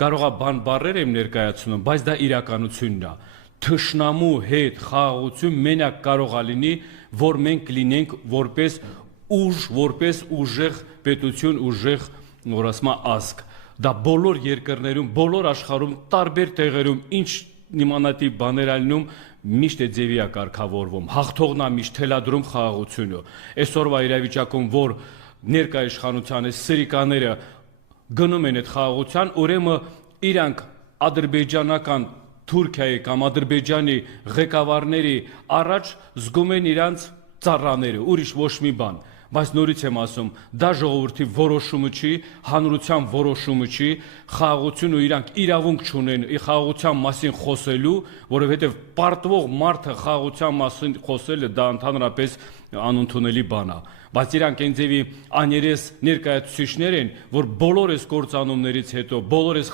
Կարող է բան բառեր եմ ներկայացնում, բայց դա իրականությունն է։ Թշնամու հետ խաղաղություն մենակ կարող է լինի, որ մենք լինենք որպես ուժ, որպես ուժեղ պետություն, ուժեղ ազգ։ Դա բոլոր երկրներում, բոլոր աշխարհում, տարբեր տեղերում, ինչ նմանատիպ բաներ ալնում, միշտ է ձևի է կարգավորվում։ Հաղթողն է միշտ թելադրում խաղաղությունը։ Այսօրվա իրավիճակում, որ ներկա իշխանության սրիկաները գնում են այդ խաղաղության, ուրեմն իրանք ադրբեջանական Թուրքիայի կամ Ադրբեջանի ղեկավարների առաջ զգում են իրանց ծառաները, ուրիշ ոչ մի բան։ Բայց նորից եմ ասում, դա ժողովրդի որոշումը չի, հանրության որոշումը չի, խաղաղությունը իրանք իրավունք չունեն խաղաղության մասին խոսելու, որովհետև պարտվող մարդը խաղաղության մասին խոսելը դա ընդհանրապես անընդունելի բան է։ Բայց իրանք այն ձևի աներես ներկայացուցիչներ են, որ բոլոր այս կործանումներից հետո, բոլոր այս